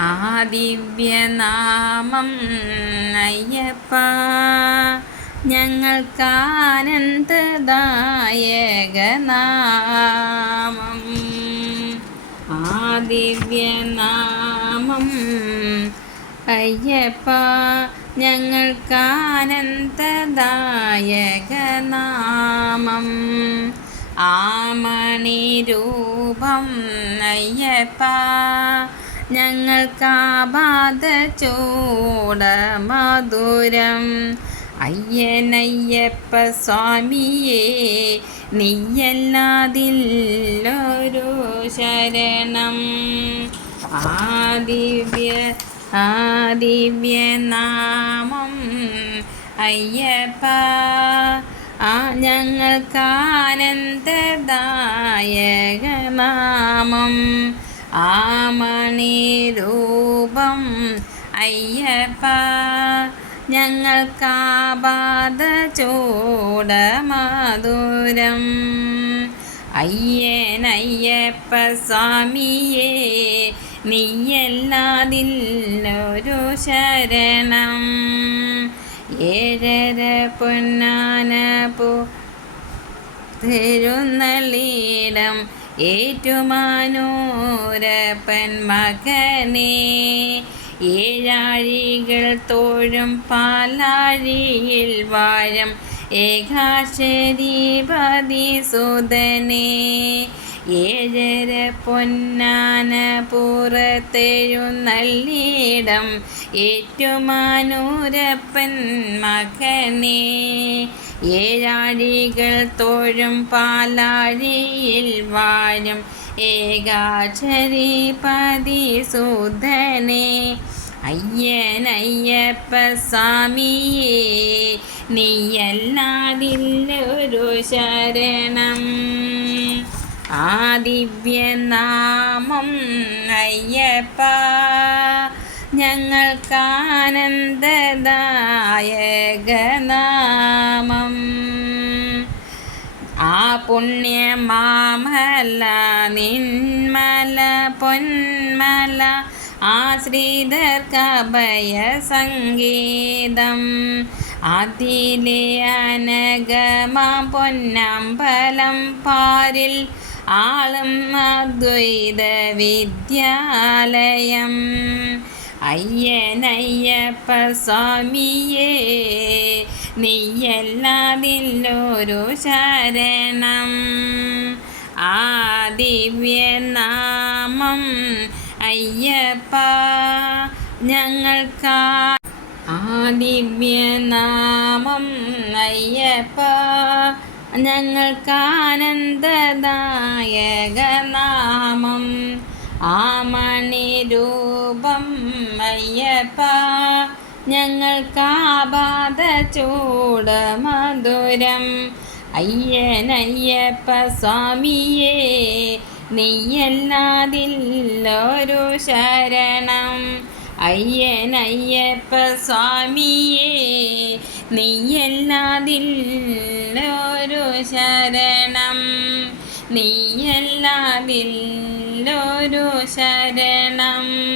ആ ദിവ്യനാമം അയ്യപ്പ. ഞങ്ങൾക്കാനന്ദദായകനാമം ആ ദിവ്യനാമം അയ്യപ്പ. ഞങ്ങൾക്കാനന്ദദായകനാമം ആമണി രൂപം അയ്യപ്പ. ഞങ്ങൾക്കാബാധ ചൂട മധുരം അയ്യനയ്യപ്പ സ്വാമിയേ നീയല്ലാതില്ലൊരു ശരണം. ആദിവ്യ ആദിവ്യ നാമം അയ്യപ്പ ആ ഞങ്ങൾക്കാനന്ദദായകനാമം ആമണി രൂപം അയ്യപ്പ ഞങ്ങൾക്കാപാത ചൂട മധുരം അയ്യനയ്യപ്പ സ്വാമിയേ നീയല്ലാതില്ലൊരു ശരണം. ഏഴര പൊന്നാന പോ തിരുന്നളീടം ഏറ്റുമാനൂരപ്പൻ മകനെ ഏഴാഴികൾ തോഴും പാലാഴിയിൽ വാഴം ഏകാശരീപതി സുതനെ ഏഴര പൊന്നാന പുറത്തെഴുന്നള്ളിയിടം ഏറ്റുമാനൂരപ്പൻ മകനെ. ഏഴാഴികൾ തോഴും പാലാഴിയിൽ വാഴും ഏകാചരിപതി സൂതനെ അയ്യനയ്യപ്പ സ്വാമിയേ നീയല്ലാതില്ലൊരു ശരണം. ആ ദിവ്യനാമം അയ്യപ്പ ഞങ്ങൾക്കാനന്ദദായകനാമം. ആ പുണ്യമാമല നിന്മല പൊന്മല ആ ശ്രീധർക്കഭയ സംഗീതം അതിലെ പൊന്നം പൊന്നമ്പലം പാരിൽ ആളും അദ്വൈത വിദ്യാലയം അയ്യനയ്യപ്പ സ്വാമിയേ നീയല്ലാതില്ലൊരു ശരണം. ആ ദിവ്യനാമം അയ്യപ്പ ഞങ്ങൾക്കാ. ആ ദിവ്യനാമം അയ്യപ്പ ഞങ്ങൾക്കാനന്ദദായകനാമം. ആ മണിരൂപം അയ്യപ്പ. ഞങ്ങൾക്കാപാത ചൂട മധുരം അയ്യനയ്യപ്പ സ്വാമിയേ നീയല്ലാതില്ലൊരു ശരണം. അയ്യനയ്യപ്പ സ്വാമിയേ നീയല്ലാതില്ലൊരു ശരണം. നീയല്ലാതില്ലൊരു ശരണം.